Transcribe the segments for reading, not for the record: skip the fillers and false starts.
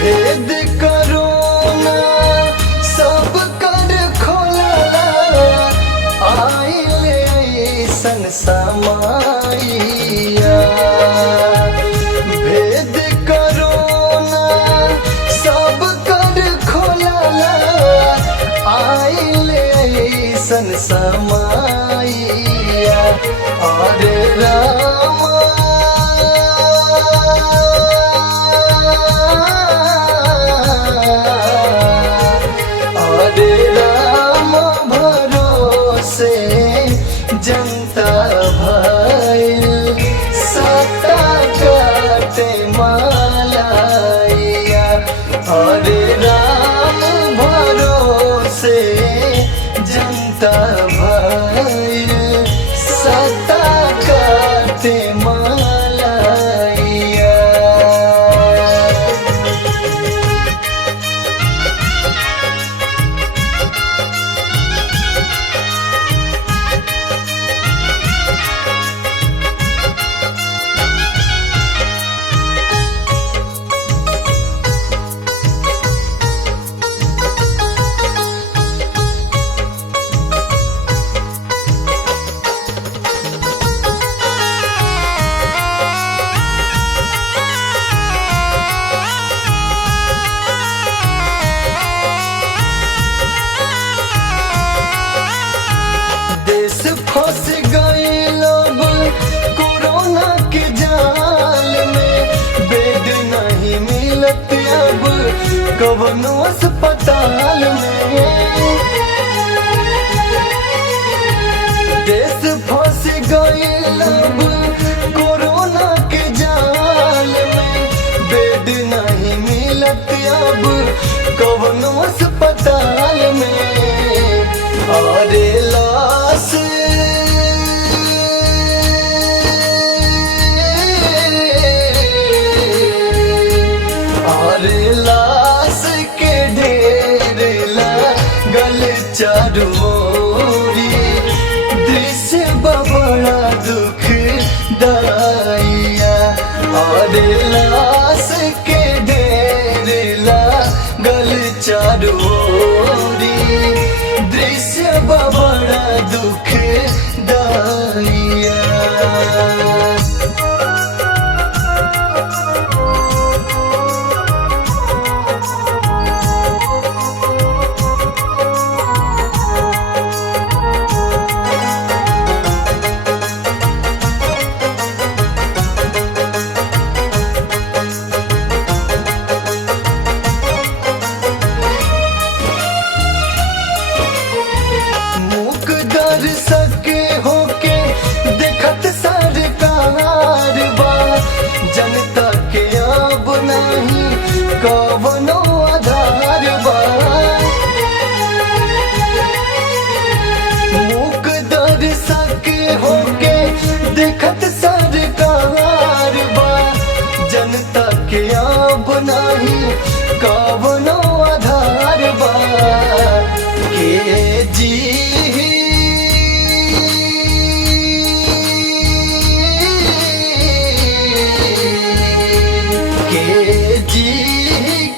भेद करो ना सब कर खोला आइले ऐसन समाइया। भेद करो ना सब कर खोला आइले ऐसन समाइया। अरे रामा अरे राम भरोसे जनता भइल सत्ता काटे मालाइया। अरे राम भरोसे जनता भइल सत्ता काटे मालाइया। देश फंस गए लोग कोरोना के जाल में। बेड नहीं मिलत अब कवनो अस्पताल में। देश फंस गए लोग कोरोना के जाल में। बेड नहीं मिलत अब कवनो अस्पताल में। अरे लाश अरे लाश के ढेर लागल चारू ओरी। दृश्य बड़ा दुखदाइया। अरे लाश के ढेर लागल चारू ओरी। दृश्य बड़ा दुखदाइया। मुख दर्शक होके देखत सरकार बा। जनता के अब नहीं कवनो आधार बा। मुख दर्शक होके देखत सरकार बा। जनता के अब नहीं कवनो आधार बा। के जी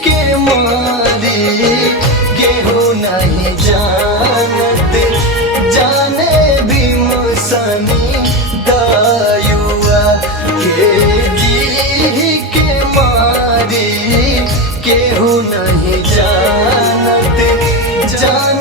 के मारी गेहूँ नहीं जानत। जाने भी मसानी दायुआ। के जी के मारी गेहूँ नहीं जानत। जान